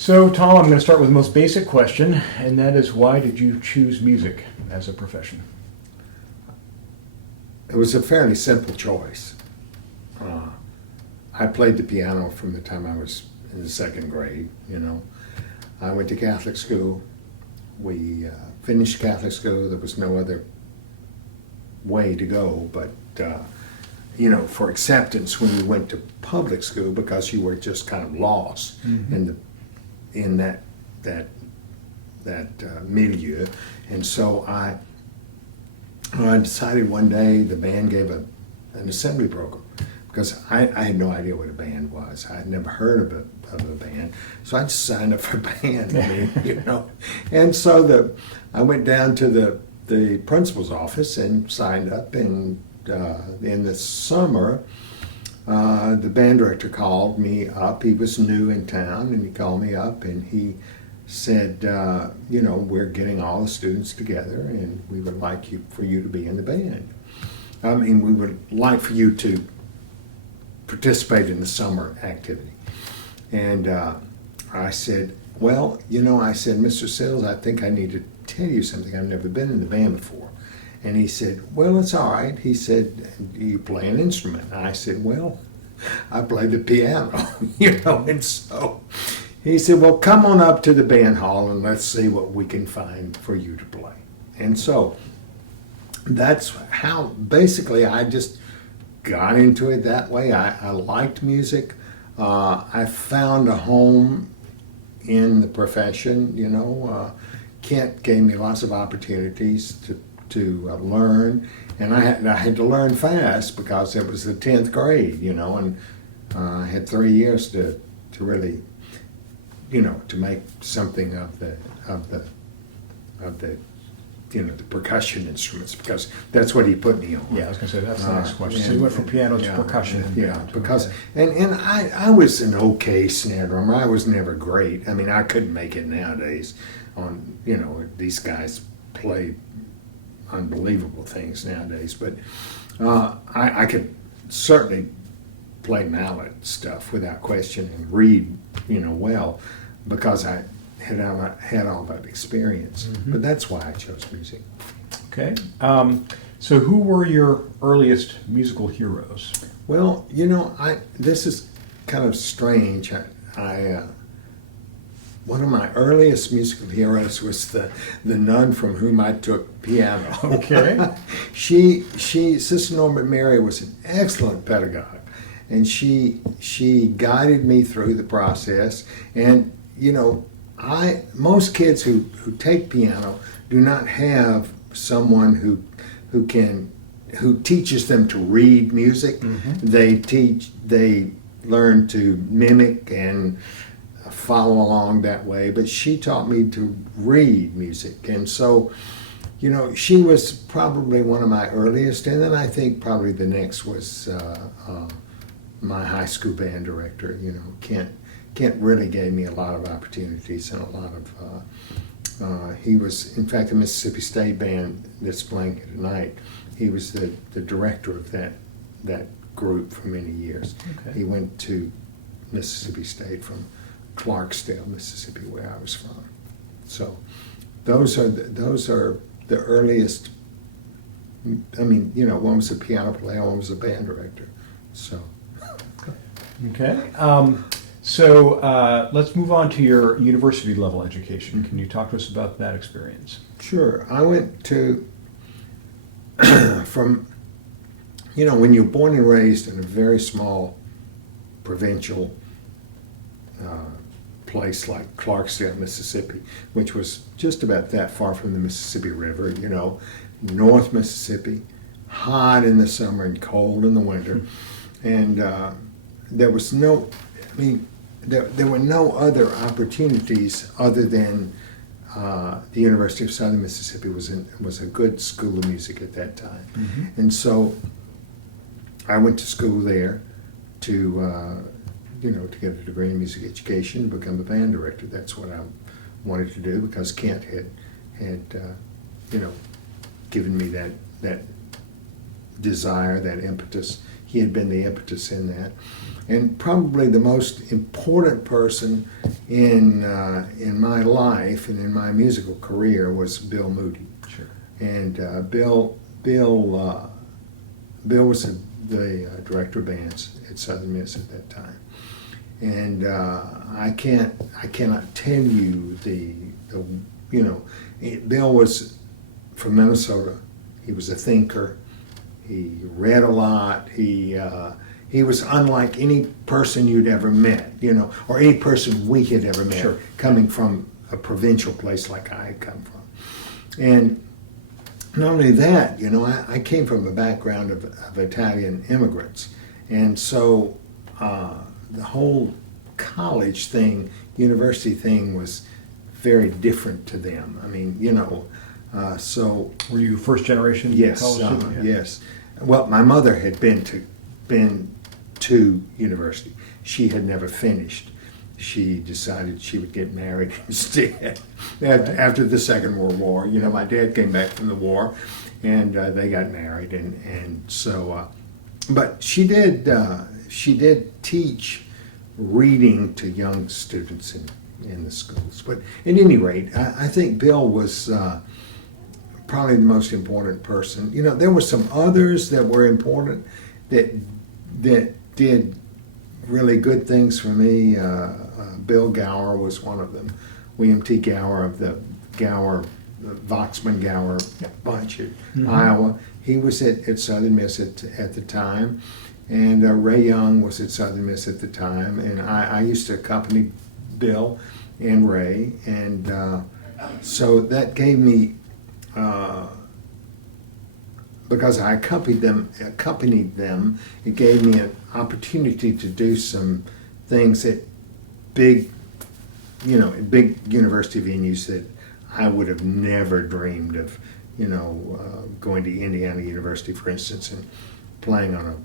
So, Tom, I'm going to start with the most basic question, and that is, why did you choose music as a profession? It was a fairly simple choice. I played the piano from the time I was in the second grade, you know. I went to Catholic school. We finished Catholic school. There was no other way to go but, you know, for acceptance when you went to public school, because you were just kind of lost in that milieu. And so I decided one day the band gave an assembly program, because I had no idea what a band was. I had never heard of a band. So I just signed up for a band, you know. And so I went down to the principal's office and signed up, and in the summer, the band director called me up. He was new in town, and he called me up and he said, you know, we're getting all the students together and we would like for you to be in the band. I mean, we would like for you to participate in the summer activity. And I said, well, you know, I said, Mr. Sills, I think I need to tell you something. I've never been in the band before. And he said, well, it's all right. He said, do you play an instrument? And I said, well, I play the piano, you know. And so he said, well, come on up to the band hall and let's see what we can find for you to play. And so that's how basically I just got into it that way. I liked music. I found a home in the profession, you know. Kent gave me lots of opportunities to learn, and I had to learn fast because it was the 10th grade, you know, and I had 3 years to really, you know, to make something of the you know, the percussion instruments, because that's what he put me on. Yeah, I was going to say, that's the next question. So you went from piano to percussion. Because I was an okay snare drummer. I was never great. I mean, I couldn't make it nowadays. On, you know, these guys play unbelievable things nowadays, but I could certainly play mallet stuff without question and read, you know, well, because I had all that experience. But that's why I chose music. Okay. So who were your earliest musical heroes? Well, you know, this is kind of strange. One of my earliest musical heroes was the nun from whom I took piano. Okay. Sister Norma Mary was an excellent pedagogue, and she guided me through the process. And you know, most kids who take piano do not have someone who teaches them to read music. They learn to mimic and follow along that way, but she taught me to read music. And so, you know, she was probably one of my earliest, and then I think probably the next was my high school band director. You know, Kent really gave me a lot of opportunities and a lot of he was, in fact, the Mississippi State Band that's playing here tonight, he was the director of that group for many years. Okay. He went to Mississippi State from Clarksdale, Mississippi, where I was from. So those are the earliest. I mean, you know, one was a piano player, one was a band director. So. Okay. So let's move on to your university level education. Can you talk to us about that experience? Sure. I went to from, you know, when you're born and raised in a very small provincial place like Clarksdale, Mississippi, which was just about that far from the Mississippi River, you know, North Mississippi, hot in the summer and cold in the winter. And there was no, I mean, there were no other opportunities other than the University of Southern Mississippi was a good school of music at that time. And so I went to school there to you know, to get a degree in music education, to become a band director. That's what I wanted to do, because Kent had you know, given me that desire, that impetus. he had been the impetus in that. And probably the most important person in my life and in my musical career was Bill Moody. Sure. And Bill was the director of bands at Southern Miss at that time. And I cannot tell you Bill was from Minnesota. He was a thinker. He read a lot. He was unlike any person you'd ever met, or any person we had ever met, Sure. coming from a provincial place like I had come from. And not only that, I came from a background of Italian immigrants. And so the whole college thing, university thing was very different to them. I mean, so. Were you first generation Yes, college student? Yeah. yes. Well, my mother had been to university. She had never finished. She decided she would get married instead after the Second World War. My dad came back from the war, and they got married, and so. But she did teach reading to young students in the schools. But at any rate, I think Bill was probably the most important person. There were some others that were important that did really good things for me. Bill Gower was one of them. William T. Gower of the Voxman Gower bunch at Iowa. He was at Southern Miss at the time. And Ray Young was at Southern Miss at the time. And I used to accompany Bill and Ray. And so that gave me, because I accompanied them, it gave me an opportunity to do some things at big university venues that I would have never dreamed of, going to Indiana University, for instance, and playing on a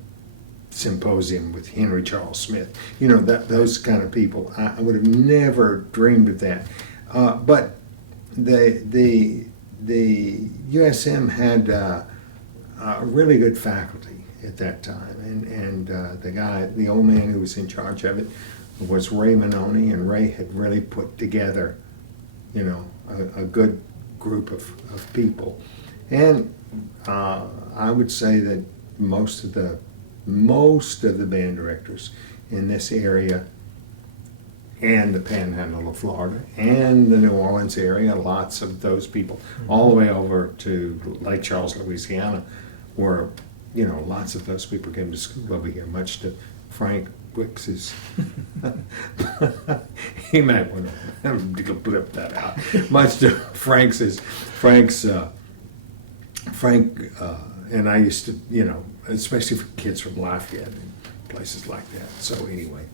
symposium with Henry Charles Smith. Those kind of people. I would have never dreamed of that. But the USM had a really good faculty at that time, and the old man who was in charge of it was Ray Manoni, and Ray had really put together, a good group of people. And I would say that most of the band directors in this area and the Panhandle of Florida and the New Orleans area, lots of those people, all the way over to Lake Charles, Louisiana, were, lots of those people came to school over here, much to Frank Wix's. He might want to blip that out. Much to Frank's, and I used to, especially for kids from Lafayette and places like that. So anyway,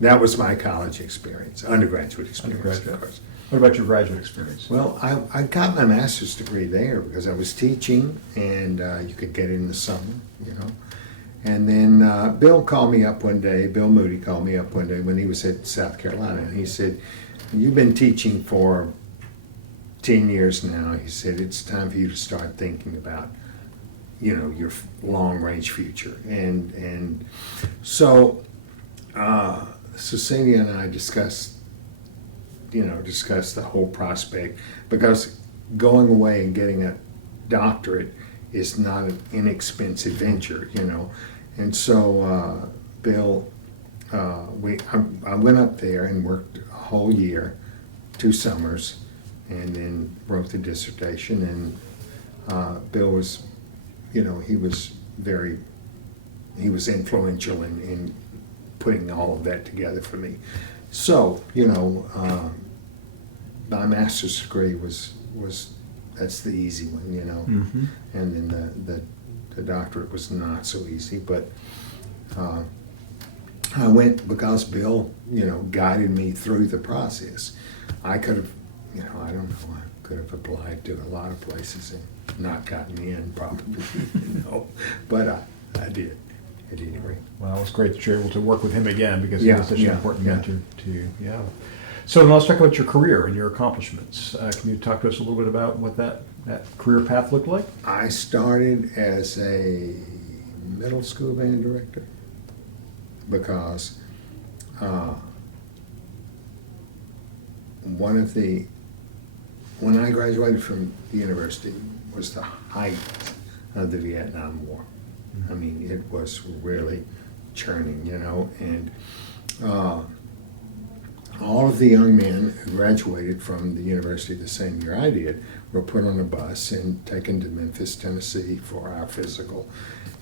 that was my college experience, undergraduate experience, of course. What about your graduate experience? Well, I got my master's degree there because I was teaching, and you could get it in the summer, And then Bill Moody called me up one day when he was at South Carolina, and he said, "You've been teaching for 10 years now." He said, "It's time for you to start thinking about, your long-range future." And so Cecilia and I discussed the whole prospect, because going away and getting a doctorate is not an inexpensive venture, And so Bill, I went up there and worked a whole year, 2 summers, and then wrote the dissertation. And Bill was, he was influential in putting all of that together for me. So, my master's degree was that's the easy one, Mm-hmm. And then the doctorate was not so easy, but I went because Bill, guided me through the process. I could have, I don't know, I could have applied to a lot of places and not gotten in, probably, but I did, at any rate. Well, it's great that you're able to work with him again, because Yeah, he was such yeah, an important yeah. mentor to you. Yeah. So now let's talk about your career and your accomplishments. Can you talk to us a little bit about what that career path looked like? I started as a middle school band director because when I graduated from the university was the height of the Vietnam War. I mean, it was really churning, you know, and all of the young men who graduated from the university the same year I did were put on a bus and taken to Memphis, Tennessee for our physical.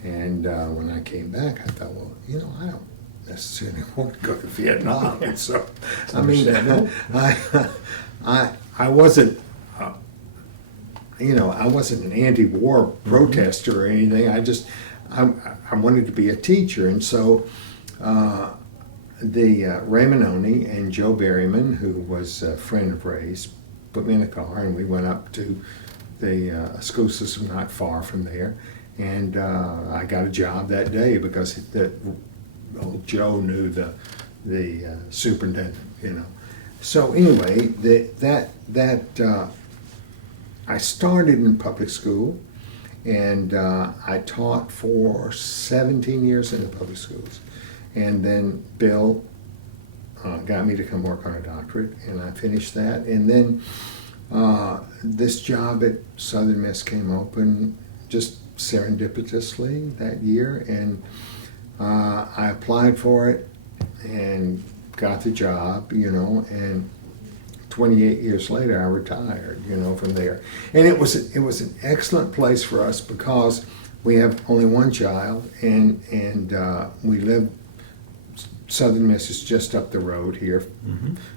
And when I came back, I thought, well, you know, I don't necessarily want to go to Vietnam. And so, I mean, I wasn't, you know, I wasn't an anti-war protester or anything. I wanted to be a teacher. And so Raymond Oney and Joe Berryman, who was a friend of Ray's, put me in a car and we went up to the school system not far from there. And I got a job that day because old Joe knew the superintendent, you know. So anyway, I started in public school, and I taught for 17 years in the public schools. And then Bill got me to come work on a doctorate, and I finished that. And then this job at Southern Miss came open just serendipitously that year, and I applied for it and got the job, you know, and 28 years later I retired, you know, from there. And it was an excellent place for us because we have only one child, and we live, Southern Miss is just up the road here,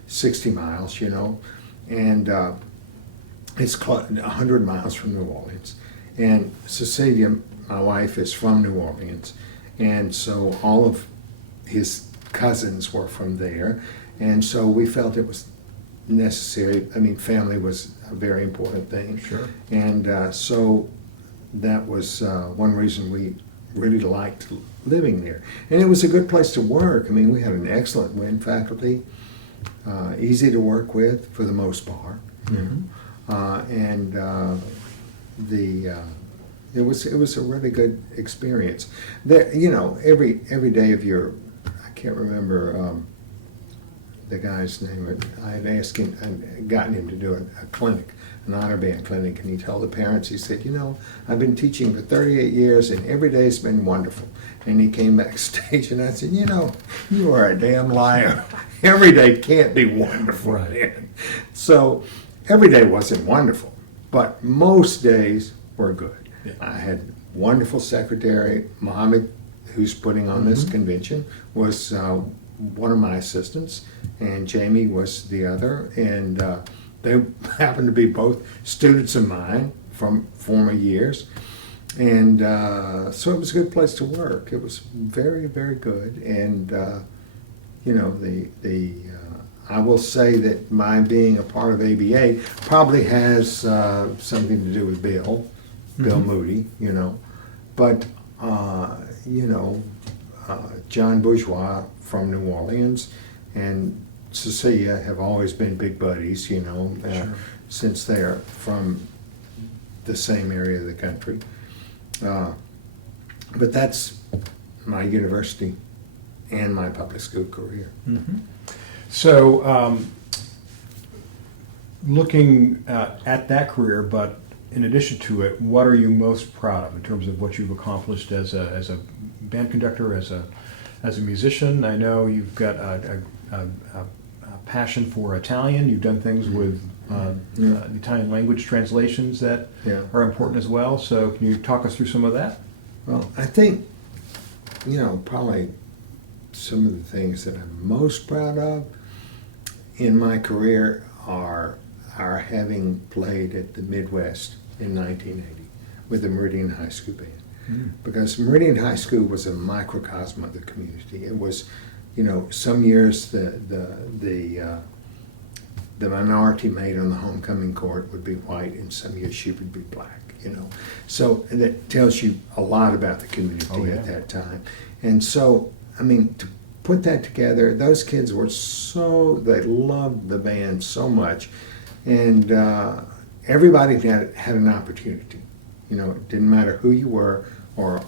60 miles, you know, and it's 100 miles from New Orleans. And Cecilia, my wife, is from New Orleans, and so all of his cousins were from there, and so we felt it was necessary. I mean, family was a very important thing. Sure. And so that was one reason we really liked living there. And it was a good place to work. I mean, we had an excellent WIN faculty, easy to work with for the most part. It was a really good experience. There, you know, every day of your, I can't remember the guy's name. I had asked him, and gotten him to do a clinic, an honor band clinic, and he told the parents, he said, you know, I've been teaching for 38 years, and every day's been wonderful. And he came backstage, and I said, you know, you are a damn liar. Every day can't be wonderful, Right. man. So every day wasn't wonderful, but most days were good. Yeah. I had wonderful secretary. Mohammed, who's putting on this convention, was one of my assistants, and Jamie was the other, and they happened to be both students of mine from former years, and so it was a good place to work. It was very, very good, and you know, I will say that my being a part of ABA probably has something to do with Bill Moody, you know, but you know, John Bourgeois from New Orleans and Cecilia have always been big buddies, you know, Sure. since they're from the same area of the country. But that's my university and my public school career. So, looking at that career, but in addition to it, what are you most proud of in terms of what you've accomplished as a band conductor, as a musician? I know you've got a passion for Italian. You've done things with Italian language translations that are important as well. So, can you talk us through some of that? Well, I think, you know, probably some of the things that I'm most proud of in my career are having played at the Midwest in 1980 with the Meridian High School Band. Because Meridian High School was a microcosm of the community. It was, you know, some years the minority maid on the homecoming court would be white, and some years she would be black, you know. So that tells you a lot about the community at that time. And so, I mean, to put that together, those kids were they loved the band so much. And everybody had an opportunity. You know, it didn't matter who you were or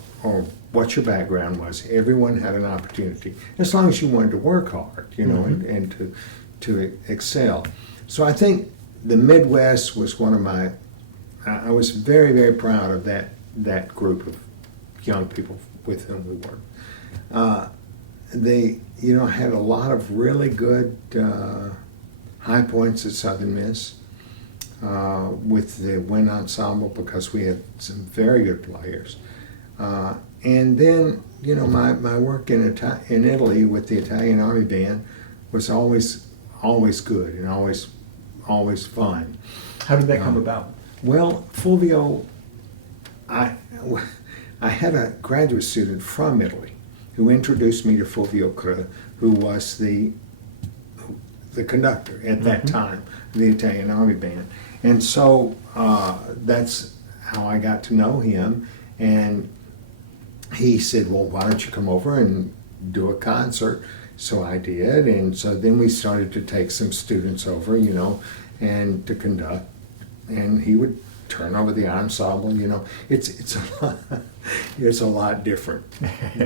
what your background was. Everyone had an opportunity, as long as you wanted to work hard, you know, and to excel. So I think the Midwest was one of my, I was very, very proud of that group of young people with whom we worked. They, you know, had a lot of really good high points at Southern Miss with the wind ensemble, because we had some very good players. And then, you know, my work in Italy with the Italian Army Band was always good and always fun. How did that come about? Well, Fulvio, I had a graduate student from Italy who introduced me to Fulvio Cre, who was the conductor at that time, the Italian Army Band. And so that's how I got to know him. And he said, well, why don't you come over and do a concert? So I did. And so then we started to take some students over, you know, and to conduct. And he would turn over the ensemble, you know. It's a lot different,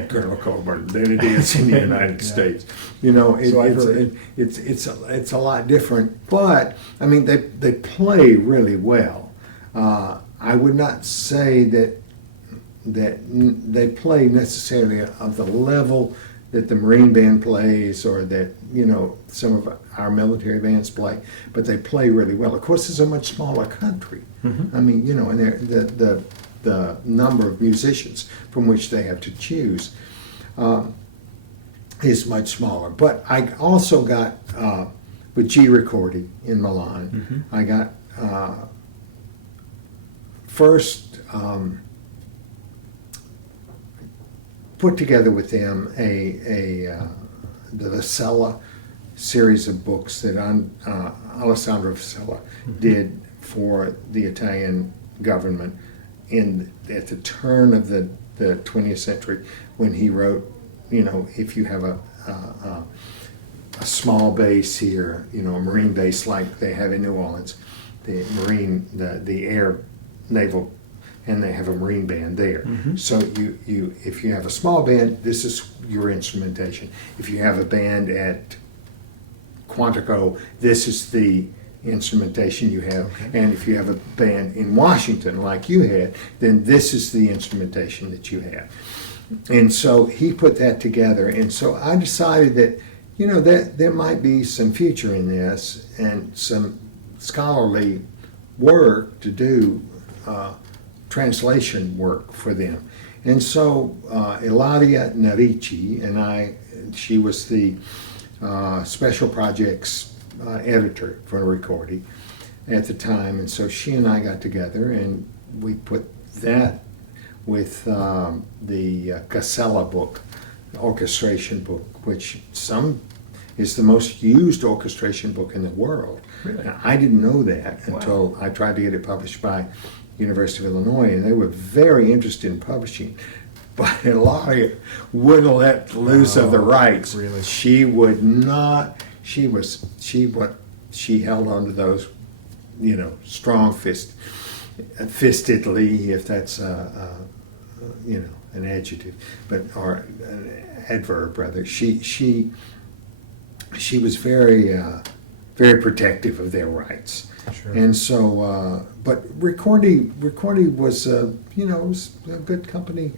Colonel Coburn, than it is in the United States. You know, it's a lot different. But I mean, they play really well. I would not say that they play necessarily of the level that the Marine Band plays, or that, you know, some of our military bands play, but they play really well. Of course, it's a much smaller country. I mean, you know, and the number of musicians from which they have to choose is much smaller. But I also got, with G Ricordi in Milan, I got first put together with them the Vasella series of books that Alessandro Vasella did for the Italian government at the turn of the 20th century, when he wrote, you know, if you have a small base here, you know, a Marine base like they have in New Orleans, the air naval, and they have a Marine band there. So if you have a small band, this is your instrumentation. If you have a band at Quantico, this is the instrumentation you have. And if you have a band in Washington like you had, then this is the instrumentation that you have. And so he put that together. And so I decided that, you know, that there might be some future in this and some scholarly work to do, translation work for them. And so Ilaria Narici and she was the special projects editor for Ricordi at the time, and so she and I got together and we put that with the Casella book, orchestration book, which is the most used orchestration book in the world. Really? Now, I didn't know that until I tried to get it published by University of Illinois, and they were very interested in publishing. But Ilaria wouldn't let loose of the rights. Really? She would not. She held on to those, you know, strong fistedly, if that's you know, an adjective, or an adverb rather. She was very very protective of their rights. Sure. And so, but Ricordi was, you know, was a good company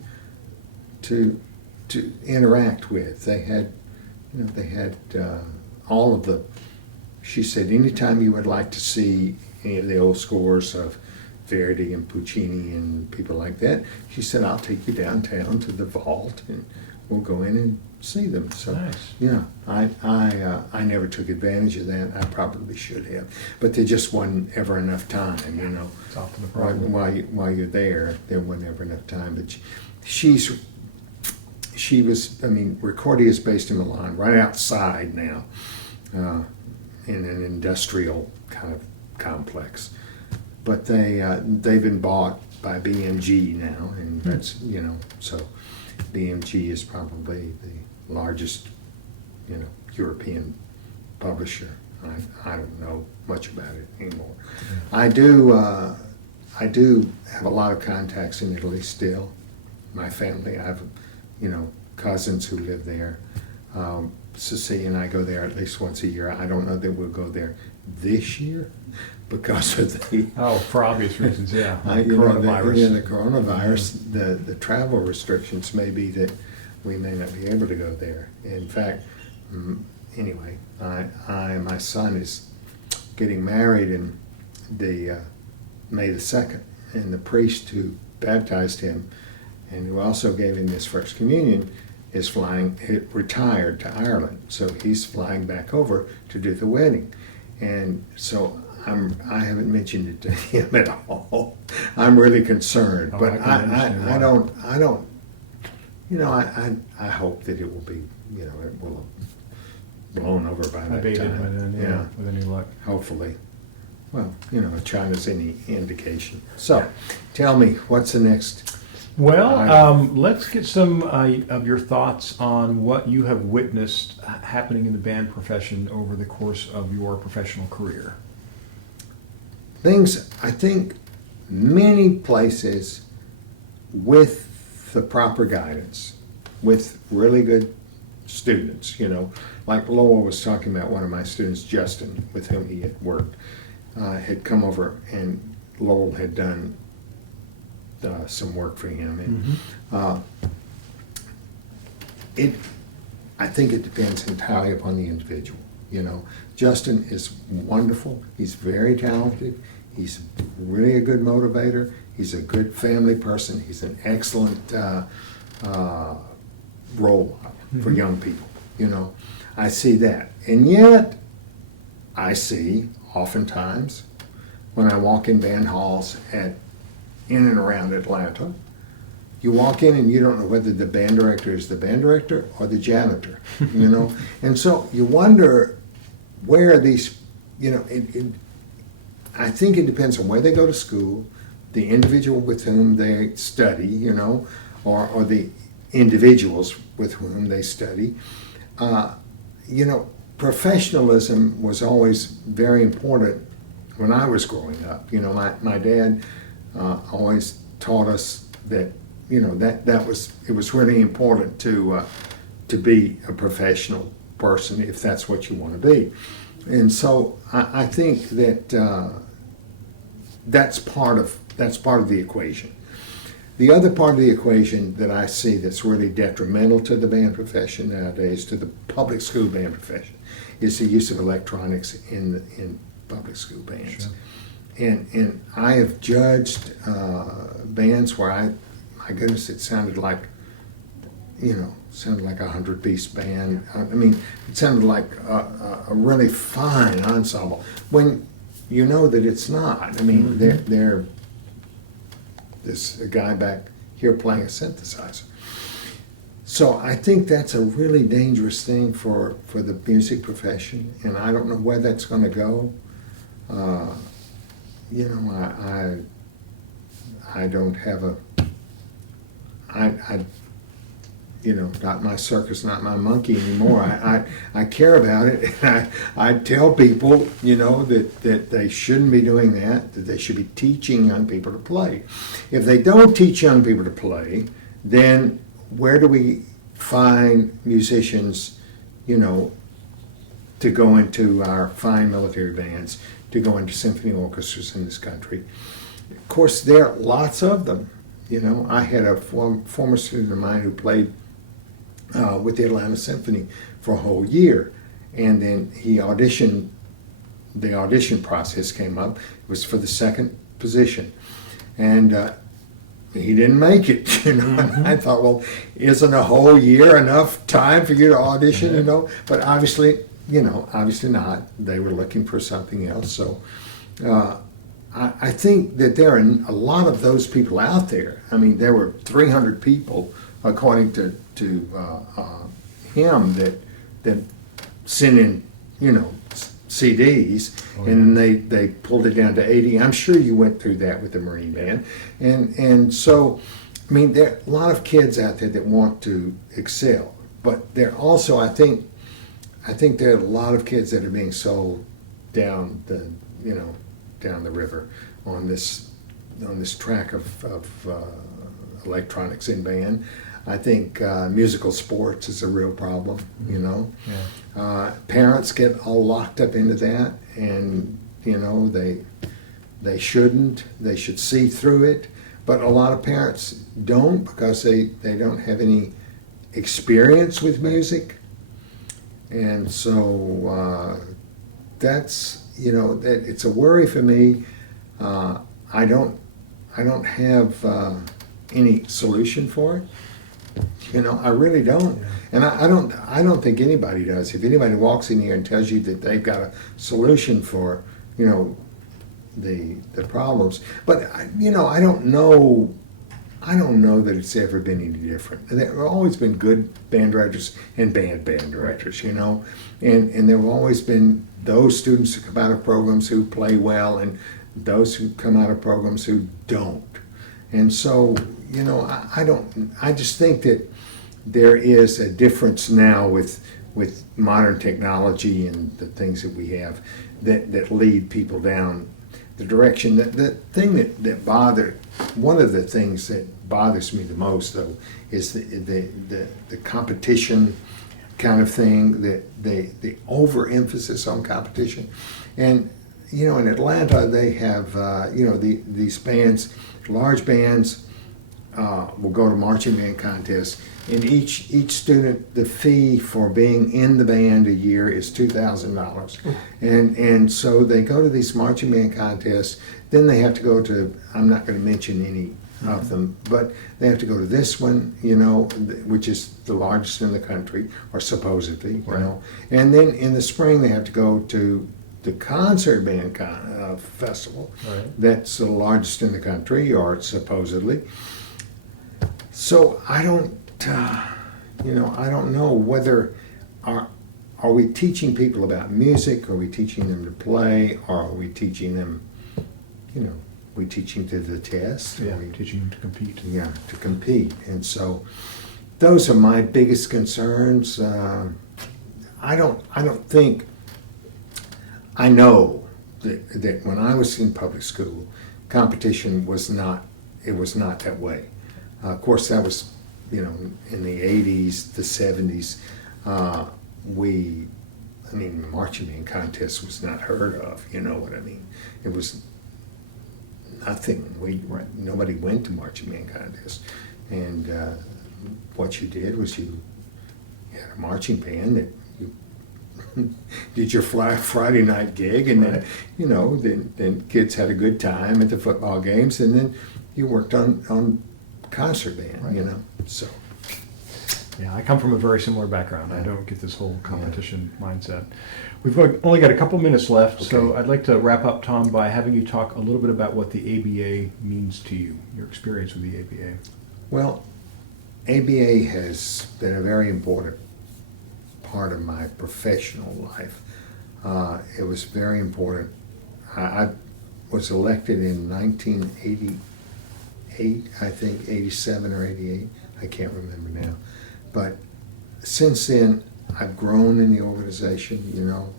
to interact with. They had, you know, all of the. She said, anytime you would like to see any of the old scores of Verdi and Puccini and people like that, she said, I'll take you downtown to the vault and we'll go in and see them. So, nice. Yeah, I never took advantage of that. I probably should have, but there just wasn't ever enough time, you know. It's often the problem. While you're there wasn't ever enough time. But she was. I mean, Ricordi is based in Milan, right outside now, in an industrial kind of complex. But they've been bought by BMG now, and that's, you know, so BMG is probably the largest, you know, European publisher. I don't know much about it anymore. I do have a lot of contacts in Italy still. My family, I have cousins who live there. Cecilia and I go there at least once a year. I don't know that we'll go there this year because of the For obvious reasons, yeah. coronavirus. The coronavirus. the travel restrictions may be that we may not be able to go there. In fact, anyway, my son is getting married in the May the 2nd, and the priest who baptized him and who also gave him his first communion is retired to Ireland, so he's flying back over to do the wedding. And so I haven't mentioned it to him at all. I'm really concerned, but I don't, I hope that it will be, it will have blown over by that Abated time. by then, yeah, with any luck. Hopefully. Well, if China's any indication. So, tell me, what's the next? Well, let's get some of your thoughts on what you have witnessed happening in the band profession over the course of your professional career. Things, I think, many places with the proper guidance, with really good students, like Lowell was talking about, one of my students, Justin, with whom he had worked, had come over, and Lowell had done some work for him. And I think it depends entirely upon the individual. Justin is wonderful. He's very talented. He's really a good motivator. He's a good family person. He's an excellent role model for young people. I see that. And yet, I see oftentimes when I walk in band halls in and around Atlanta, you walk in and you don't know whether the band director is the band director or the janitor, And so you wonder where these, I think it depends on where they go to school, the individual with whom they study, or the individuals with whom they study. Professionalism was always very important when I was growing up. My dad always taught us that it was really important to be a professional person if that's what you want to be. And so I think that that's part of the equation. The other part of the equation that I see that's really detrimental to the band profession nowadays, to the public school band profession, is the use of electronics in public school bands. Sure. And I have judged bands where my goodness, it sounded like a 100-piece band. I mean, it sounded like a really fine ensemble when you know that it's not. I mean, they're a guy back here playing a synthesizer. So I think that's a really dangerous thing for the music profession, and I don't know where that's going to go. I don't have not my circus, not my monkey anymore. I care about it, and I tell people, that they shouldn't be doing that they should be teaching young people to play. If they don't teach young people to play, then where do we find musicians, to go into our fine military bands, to go into symphony orchestras in this country? Of course, there are lots of them. I had a former student of mine who played with the Atlanta Symphony for a whole year, and then he auditioned. The audition process came up. It was for the second position, and he didn't make it. And I thought, well, isn't a whole year enough time for you to audition? But obviously not. They were looking for something else. So I think that there are a lot of those people out there. I mean, there were 300 people, according to him, that sent in, CDs, and they pulled it down to 80. I'm sure you went through that with the Marine Band. And so, I mean, there are a lot of kids out there that want to excel, but there also, I think there are a lot of kids that are being sold down the river on this track of electronics in band. I think musical sports is a real problem, you know. Yeah. Parents get all locked up into that, and you know they shouldn't. They should see through it. But a lot of parents don't because they don't have any experience with music, and so that's, you know, that it's a worry for me. I don't have any solution for it. You know, I really don't, and I don't think anybody does. If anybody walks in here and tells you that they've got a solution for, you know, the problems, but you know, I don't know that it's ever been any different. There have always been good band directors and bad band directors, you know, and there have always been those students who come out of programs who play well and those who come out of programs who don't. And so, you know, I just think that there is a difference now with modern technology and the things that we have that lead people down the direction. The thing one of the things that bothers me the most, though, is the competition kind of thing, the overemphasis on competition. And you know, in Atlanta they have you know, these bands, large bands, will go to marching band contests, and each student, the fee for being in the band a year is $2,000, and so they go to these marching band contests. Then they have to go to, I'm not going to mention any of them, but they have to go to this one, you know, which is the largest in the country, or supposedly, you know, and then in the spring they have to go to the concert band festival, that's the largest in the country, or supposedly. So I don't, you know, I don't know whether are we teaching people about music? Are we teaching them to play? Or are we teaching them, you know, we teaching to the test? Yeah, teaching them to compete. Yeah, to compete. And so those are my biggest concerns. I don't think, I know that when I was in public school, competition was not that way. Of course, that was, you know, in the 80s, the 70s. Marching band contest was not heard of, you know what I mean? It was nothing. Nobody went to marching band contests. And what you did was you had a marching band that you did your Friday night gig, and then, you know, then kids had a good time at the football games, and then you worked on concert band, you know, so. Yeah, I come from a very similar background. I don't get this whole competition mindset. We've only got a couple minutes left, so I'd like to wrap up, Tom, by having you talk a little bit about what the ABA means to you, your experience with the ABA. Well, ABA has been a very important part of my professional life. It was very important. I was elected in 1988, I think, 87 or 88. I can't remember now. But since then, I've grown in the organization, you know.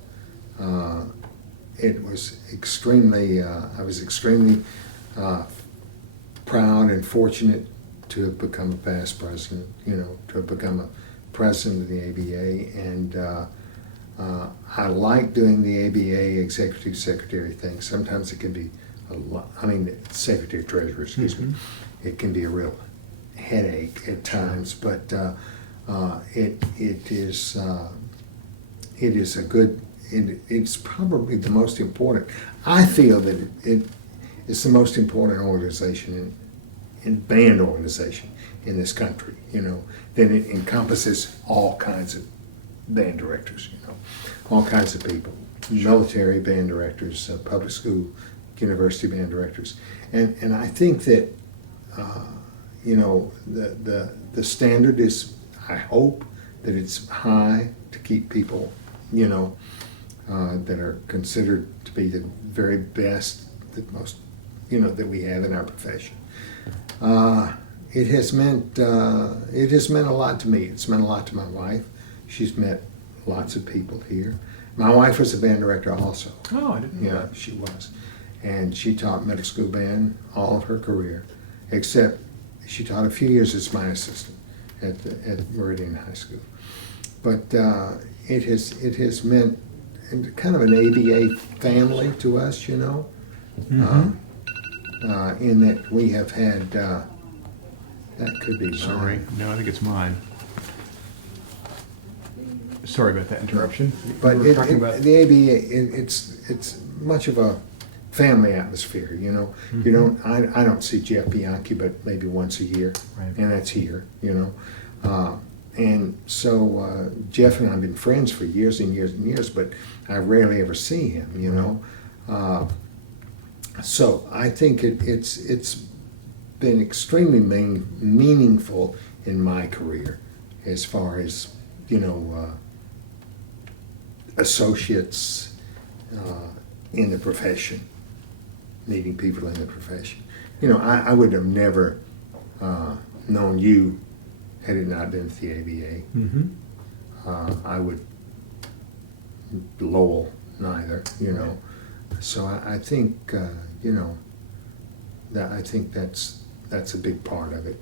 It was extremely, I was extremely proud and fortunate to have become a past president, you know, to have become a president of the ABA. And I like doing the ABA executive secretary thing. Sometimes it can be a lot, secretary treasurer, excuse me. It can be a real headache at times, but it is a good, it's probably the most important. I feel that it is the most important organization in band organization in this country, you know, that it encompasses all kinds of band directors, you know, all kinds of people, military band directors, public school, university band directors, and I think that you know, the standard is, I hope that it's high to keep people, you know, that are considered to be the very best, the most, you know, that we have in our profession. It has meant a lot to me. It's meant a lot to my wife. She's met lots of people here. My wife was a band director also. Oh, I didn't know that. Yeah, she was. And she taught middle school band all of her career, except she taught a few years as my assistant. at Meridian High School. But it has meant kind of an ABA family to us, you know, in that we have had, that could be Sorry, mine. no, I think it's mine. Sorry about that interruption. But We were talking about the ABA, it's much of a family atmosphere, you know. You don't, I don't see Jeff Bianchi but maybe once a year, Right. and that's here, you know. And so Jeff and I have been friends for years and years and years, but I rarely ever see him, you know. So I think it's been extremely meaningful in my career as far as, you know, associates in the profession, meeting people in the profession. You know, I would have never known you had it not been for the ABA. I would, Lowell, neither, you know. So I think, you know, that I think that's a big part of it.